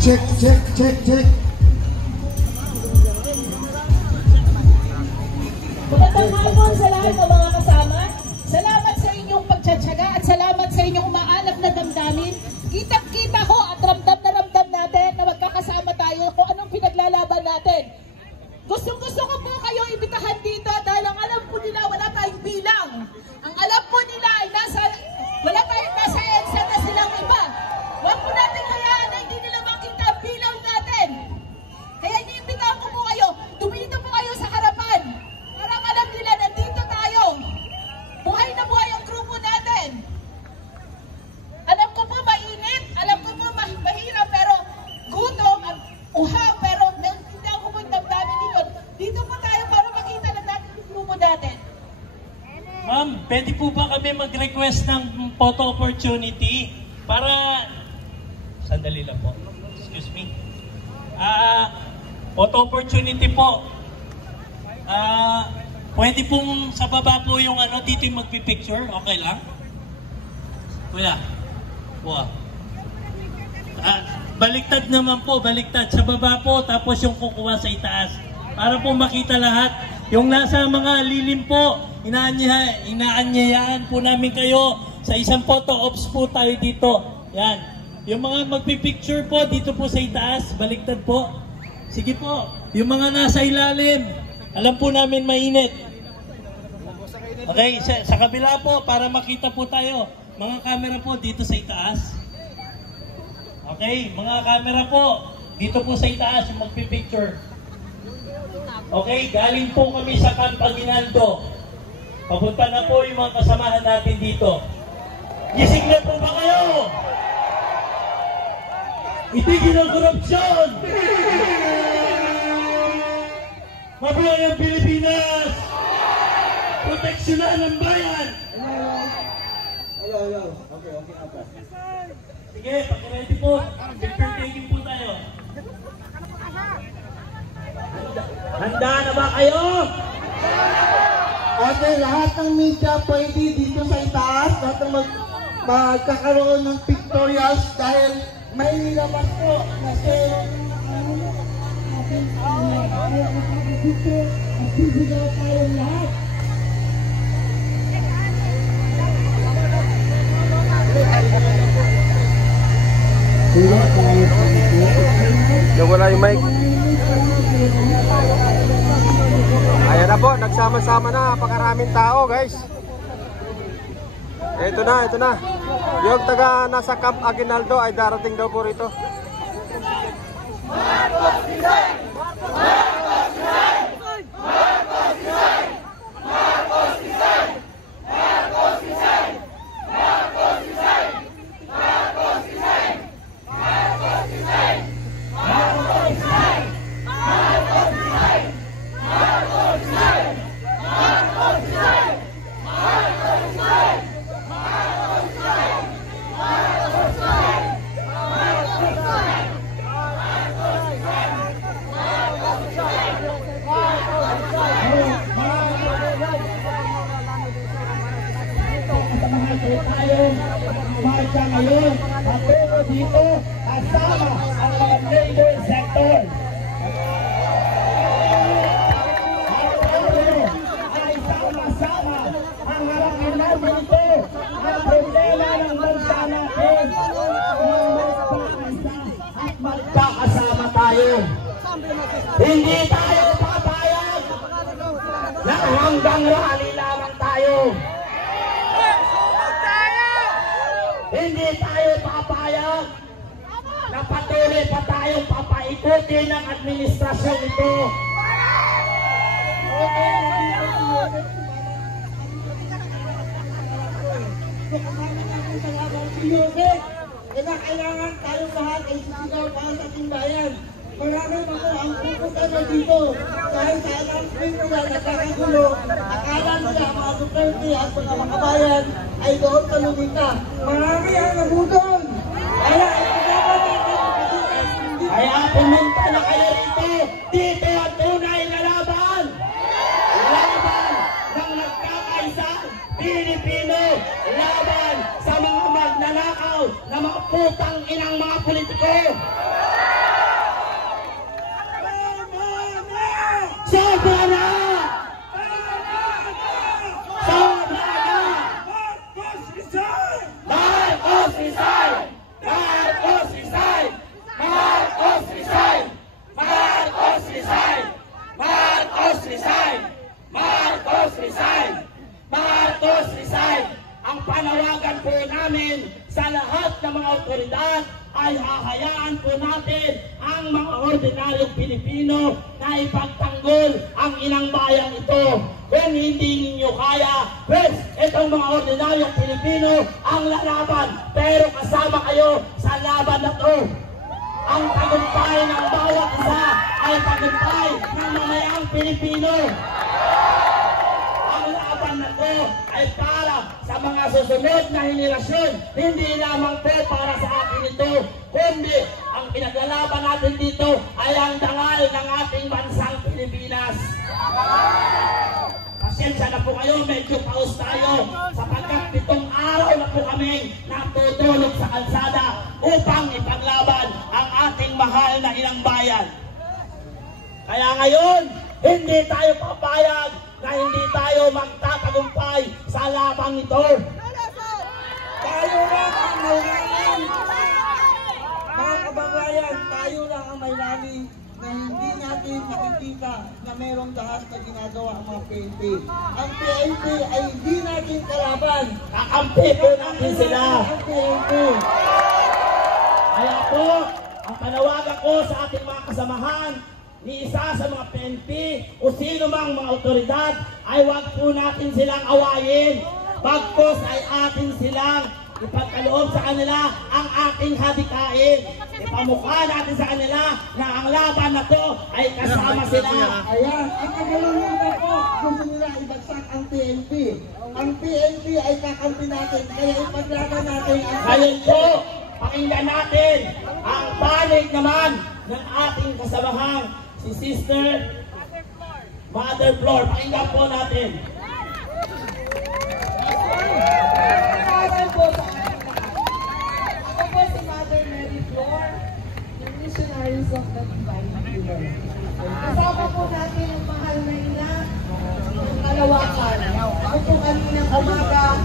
Check, check, check, check. Magandang hapon sa lahat ng mga kasama. Salamat sa inyong pagtsatsaga at salamat sa inyong umaalab na damdamin. Kitang-kita ko at ramdam na ramdam natin na magkakasama tayo kung anong pinaglalaban natin. Gustong-gusto ko po kayo ibitahan dito dahil ang alam po nila wala tayong bilang. Ang alam po nila ay wala tayong nasa EDSA na silang iba. Huwag po natin hayaan na hindi nila makita ang bilang natin. Kaya iniimbitahan ko po kayo, dumito po kayo sa harapan. Parang alam nila nandito tayo. Buhay na buhay ang grupo natin. Alam ko po mainit, alam ko po mahirap, pero gutom at uhaw, pero hindi ako po yung damdamin dito. Dito po tayo para makita na natin yung grupo natin. Ma'am, pwede po ba kami mag-request ng photo opportunity para... Sandali lang po. Excuse me. Photo opportunity po. Pwede pong sa baba po yung ano, dito yung magpipicture. Okay lang? Kuya. Wow. Baliktad naman po, baliktad. Sa baba po, tapos yung kukuha sa itaas. Para po makita lahat. Yung nasa mga lilim po, inaanyayahan po namin kayo. Sa isang photo ops po tayo dito. Yan. Yung mga magpipicture po, dito po sa itaas, baliktad po. Sige po. Yung mga nasa ilalim, alam po namin mainit. Okay, sa kabila po, para makita po tayo. Mga camera po, dito sa itaas. Okay, mga camera po, dito po sa itaas, yung magpipicture. Okay, galing po kami sa Camp Aguinaldo. Papunta na po yung mga kasamahan natin dito. Gising na po ba kayo? Itigil ang korupsyon! Mabuhay ang Pilipinas! Proteksyonan ang bayan! Hello. Okay. Sige, pag-ready po. Picture taking po tayo. Handa na ba kayo? Okay, lahat ng media pwede dito sa itaas. Lahat ng magkakaroon ng pictorials dahil may nilabas po na zero tayong lahat. Wala yung mic. Ayan na po, nagsama-sama na, pakaraming tao guys. Ito na. Yung taga nasa Camp Aguinaldo ay darating daw po rito. Marcha ngayon, pero dito kasama ang mga labor sector. Ay sama-sama ang harapin natin ito ang problema ng bansa natin ng magkakaisa at magkakasama tayo. Hindi tayo papayag na hanggang rally lamang tayo. Hindi tayo papayag na patuloy pa tayong papaikutin ng administrasyon ito. Kailangan tayong lahat ay sisigaw para sa ating bayan. Maraming ako ang pupunta na dito dahil sa announcement nila nagkakagulo, akala nila mga Duterte at mga makabayan ay doon palumita. Marami ang nabudol. Kaya pumunta na kayo rito. Dito ang tunay na laban. Laban ng nagkakaisang Pilipino. Laban sa mga magnanakaw na mga putang inang mga politiko. namin sa lahat ng mga otoridad ay hahayaan po natin ang mga ordinaryong Pilipino na ipagtanggol ang inang bayan ito. Kung hindi ninyo kaya, pues, itong mga ordinaryong Pilipino ang lalaban, pero kasama kayo sa laban na to. Ang tagumpay ng bawat isa ay tagumpay ng mamayang Pilipino. Ang laban na to ay para sa mga susunod na henerasyon, hindi lamang po para sa atin ito, kundi ang pinaglalaban natin dito ay ang dangal ng ating bansang Pilipinas. Pasensya na po kayo, medyo paus tayo sapagkat 7 araw na po kami natutulog sa kalsada upang ipaglaban ang ating mahal na inang bayan. Kaya ngayon, hindi tayo papayag na hindi tayo magtatagumpay sa labang ito. Tayo lang ang may lalim. Mga kababayan, tayo lang ang may lalim na hindi natin nakikita na merong dahas na ginagawa ang mga PNP. Ang PNP ay hindi natin kalaban. Kakampi po natin sila. Ang PNP. Kaya po, ang panawagan ko sa ating mga kasamahan, ni isa sa mga PNP o sino mang mga otoridad ay wag po natin silang awayin. Bagkus ay atin silang ipagkaloob sa kanila ang ating hadikain. Ipamukha natin sa kanila na ang laban na to ay kasama sila. Ayan, ang kagalimutan po, gusto nila ibagsak ang PNP. Ang PNP ay kakampi natin, kaya ipaglaban natin ang Ngayon po, pakinggan natin ang panig naman ng ating kasamahan, si Sister Mother Flor. Pakinggan po natin. Ako po si Mother Mary Flor, ng Missionaries of the Divine Healer. Kasama po natin ang mahal na ina ng Kalawakan. Ako po kaninang umaga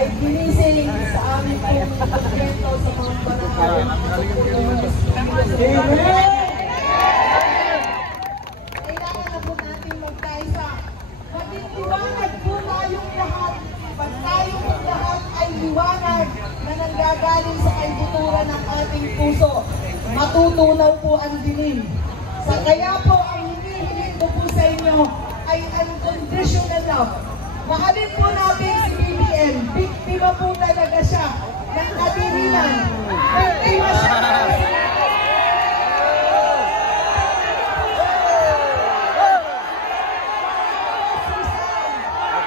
ay ginising sa amin pong pagkwento sa mga panahal ng katutulong kailangan na po natin magkaisa. Maging liwanag po tayong lahat. Pag tayong lahat ay liwanag na nanggagaling sa kaibuturan ng ating puso, matutunaw po ang dilim. Sa kaya po ang hinihiling ko po sa inyo ay unconditional love. Mahalin po natin si BBM. Biktima po talaga siya ng kadiriman. Biktima siya ng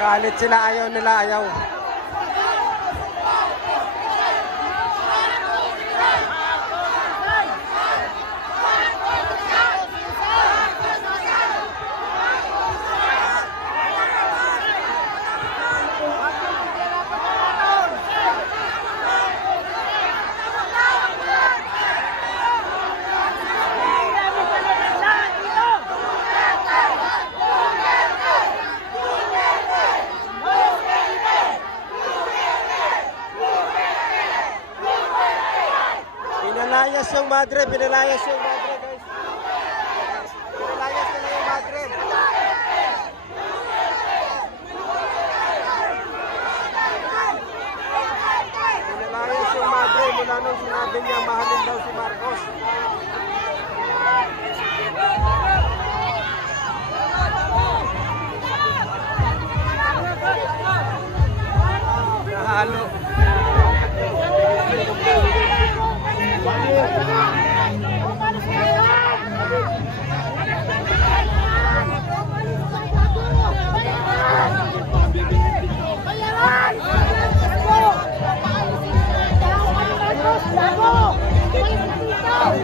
Galit sila, ayaw nila, ayaw. Pinalayas yung madre, pinalayas yung madre, guys. Pinalayas nila yung madre. Pinalayas yung madre mula nung sinabi niya mahalin daw si Marcos. Nahalo.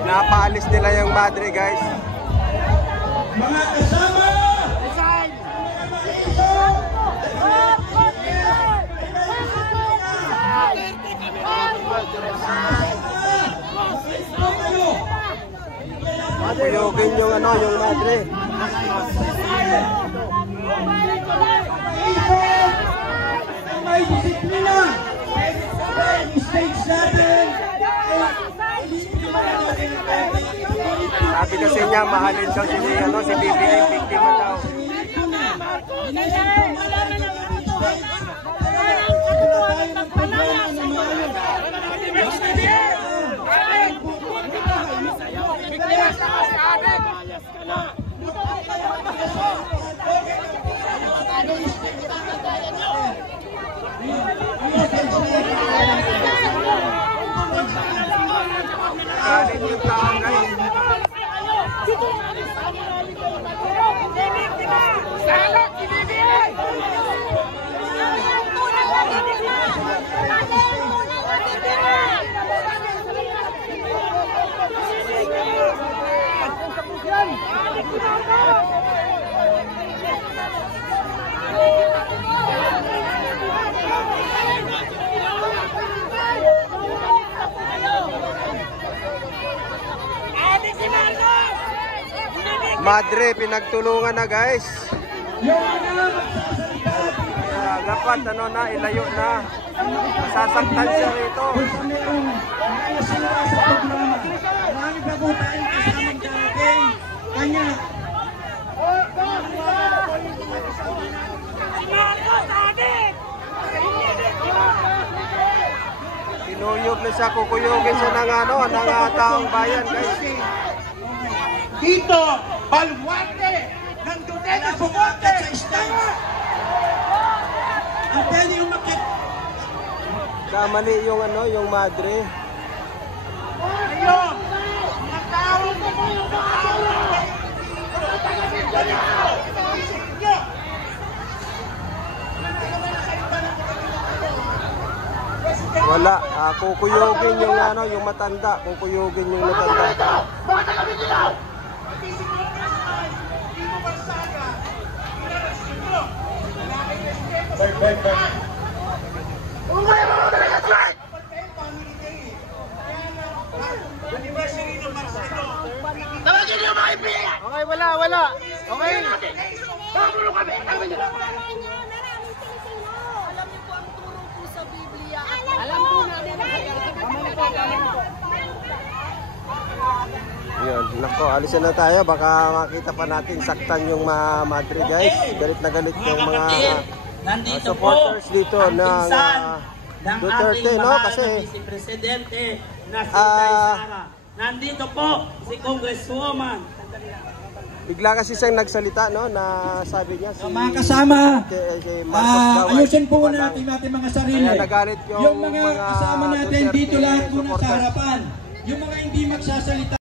Napaalis nila yung madre, guys. mga kasama. Puyugin yung ano, yung madre. May disiplina. Mistakes natin. Sabi kasi niya, mahalin daw si BBM, biktima daw. Malaman ng ng programa na maayos. Madre, pinagtulungan na guys. Kaya dapat ano na, ilayo na. Masasaktan siya rito. Marami pa po tayong kasamang darating. Kanya. Tinuyog na siya, kukuyogin siya ng ano, ng taong bayan guys. Dito, baluarte ng Duterte Sumonte sa stance. Ang pwede umakit. Kamali yung ano, yung madre. Ngayon, mga tao Wala, kukuyogin yung ano, yung matanda, kukuyogin yung matanda. Okay, wala. Okay. Yun, nako, alisin na tayo. Baka makita pa natin saktan yung madre guys. Galit na galit yung mga supporters dito ng Duterte, no? Kasi Vice-Presidente na si Inday Sara. Nandito po si Congresswoman. bigla kasi siyang nagsalita, no? Na sabi niya si mga kasama, si Marcos daw ay ayusin po natin mga sarili. Kaya nagalit yung mga kasama natin Duterte dito lahat muna sa supporters. harapan. Yung mga hindi magsasalita